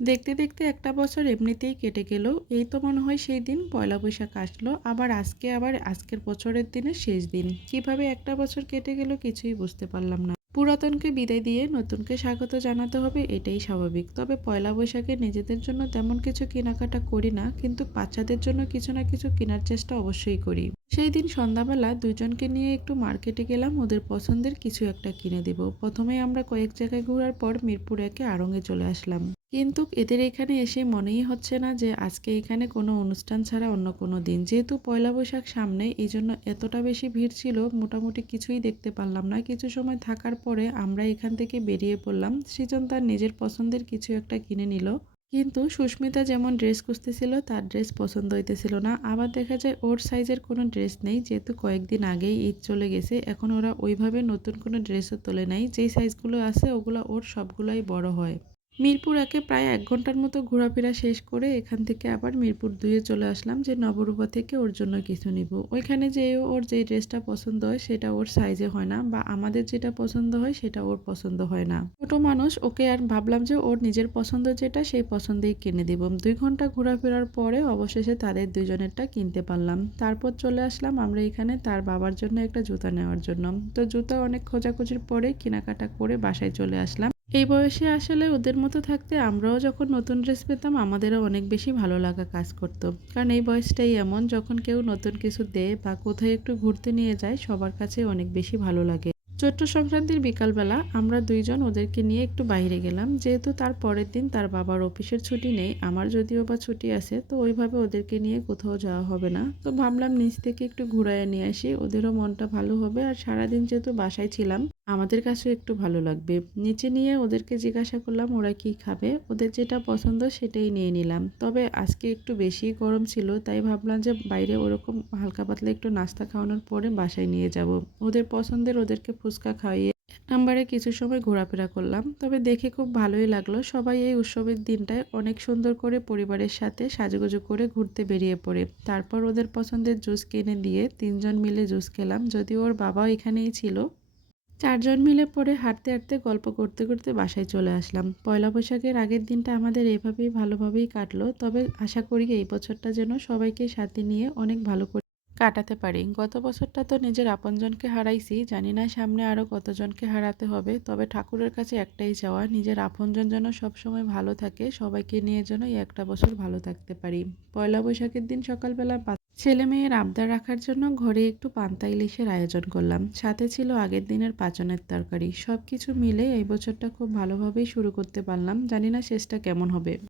দেখতে দেখতে একটা বছর এমনিতেই কেটে গেল। এই তো মনে হয় সেই দিন পয়লা বৈশাখ আসলো। আবার আজকের বছরের দিনের শেষ দিন। কিভাবে একটা বছর কেটে গেল কিছুই বুঝতে পারলাম না। পুরাতনকে বিদায় দিয়ে নতুনকে স্বাগত জানাতে হবে, এটাই স্বাভাবিক। তবে পয়লা বৈশাখে নিজেদের জন্য তেমন কিছু কেনাকাটা করি না, কিন্তু বাচ্চাদের জন্য কিছু না কিছু কেনার চেষ্টা অবশ্যই করি। সেই দিন সন্ধ্যাবেলা দুইজনকে নিয়ে একটু মার্কেটে গেলাম ওদের পছন্দের কিছু একটা কিনে দেব। প্রথমে আমরা কয়েক জায়গায় ঘোরার পর মিরপুর একে আড়ংয়ে চলে আসলাম। কিন্তু এদের এখানে এসে মনেই হচ্ছে না যে আজকে এখানে কোনো অনুষ্ঠান ছাড়া অন্য কোনো দিন। যেহেতু পয়লা বৈশাখ সামনে, এই জন্য এতটা বেশি ভিড় ছিল, মোটামুটি কিছুই দেখতে পারলাম না। কিছু সময় থাকার পরে আমরা এখান থেকে বেরিয়ে পড়লাম। সৃজন তার নিজের পছন্দের কিছু একটা কিনে নিল, কিন্তু সুস্মিতা যেমন ড্রেস খুঁজতেছিল তার ড্রেস পছন্দ হইতেছিল না। আবার দেখা যায় ওর সাইজের কোনো ড্রেস নেই, যেহেতু কয়েকদিন আগেই ঈদ চলে গেছে। এখন ওরা ওইভাবে নতুন কোনো ড্রেসও তোলে নাই। যেই সাইজগুলো আছে ওগুলো ওর সবগুলাই বড় হয়। মিরপুর একে প্রায় ১ ঘন্টার মতো ঘোরাফেরা শেষ করে এখান থেকে আবার মিরপুর ২-এ চলে আসলাম যে নবরূপা থেকে ওর জন্য কিছু নিব। ওইখানে যেয়েও ওর যেই ড্রেসটা পছন্দ হয় সেটা ওর সাইজে হয় না, বা আমাদের যেটা পছন্দ হয় সেটা ওর পছন্দ হয় না। ছোট মানুষ, ওকে আর ভাবলাম যে ওর নিজের পছন্দ যেটা সেই পছন্দেই কিনে দিব। ২ ঘন্টা ঘোরাফেরার পরে অবশেষে তাদের দুজনেরটা কিনতে পারলাম। তারপর চলে আসলাম আমরা এখানে তার বাবার জন্য একটা জুতা নেওয়ার জন্য। তো জুতা অনেক খোঁজাখুঁজির পরে কেনাকাটা করে বাসায় চলে আসলাম। এই বয়সে আসলে ওদের মতো থাকতে আমরাও যখন নতুন ড্রেস পেতাম আমাদেরও অনেক বেশি ভালো লাগা কাজ করত। কারণ এই বয়সটাই এমন, যখন কেউ নতুন কিছু দেয় বা কোথায় একটু ঘুরতে নিয়ে যায় সবার কাছে অনেক বেশি ভালো লাগে। চৈত্র সংক্রান্তির বিকালবেলা আমরা দুইজন ওদেরকে নিয়ে একটু বাইরে গেলাম। যেহেতু তার পরের দিন তার বাবার অফিসের ছুটি নেই, আমার যদিও বা ছুটি আছে, তো ওইভাবে ওদেরকে নিয়ে কোথাও যাওয়া হবে না। তো ভাবলাম নিচ থেকে একটু ঘুরাইয়া নিয়ে আসি, ওদেরও মনটা ভালো হবে, আর সারাদিন যেহেতু বাসায় ছিলাম আমাদের কাছেও একটু ভালো লাগবে। নিচে নিয়ে ওদেরকে জিজ্ঞাসা করলাম ওরা কি খাবে, ওদের যেটা পছন্দ সেটাই নিয়ে নিলাম। তবে আজকে একটু বেশি গরম ছিল, তাই ভাবলাম যে বাইরে ওরকম হালকা পাতলা একটু নাস্তা খাওয়ানোর পরে বাসায় নিয়ে যাব। ওদের পছন্দের ওদেরকে ফুচকা খাইয়ে ১ নম্বরে কিছু সময় ঘোরাফেরা করলাম। তবে দেখে খুব ভালোই লাগলো, সবাই এই উৎসবের দিনটায় অনেক সুন্দর করে পরিবারের সাথে সাজুগুজু করে ঘুরতে বেরিয়ে পড়ে। তারপর ওদের পছন্দের জুস কিনে দিয়ে ৩ জন মিলে জুস খেলাম, যদিও ওর বাবাও এখানেই ছিল। ৪ জন মিলে পরে হাঁটতে হাঁটতে গল্প করতে করতে বাসায় চলে আসলাম। পয়লা বৈশাখের আগের দিনটা আমাদের এভাবেই ভালোভাবেই কাটলো। তবে আশা করি এই বছরটা যেন সবাইকে সাথে নিয়ে অনেক ভালো করে কাটাতে পারি। গত বছরটা তো নিজের আপনজনকে হারাইছি, জানি না সামনে আরও কতজনকে হারাতে হবে। তবে ঠাকুরের কাছে একটাই চাওয়া, নিজের আপনজন যেন সবসময় ভালো থাকে, সবাইকে নিয়ে যেন এই একটা বছর ভালো থাকতে পারি। পয়লা বৈশাখের দিন সকালবেলা ছেলে মেয়ের আবদার রাখার জন্য ঘরে একটু পান্তা ইলিশের আয়োজন করলাম, সাথে ছিল আগের দিনের পাঁচনের তরকারি। সবকিছু মিলে এই বছরটা খুব ভালোভাবেই শুরু করতে পারলাম, জানি না শেষটা কেমন হবে।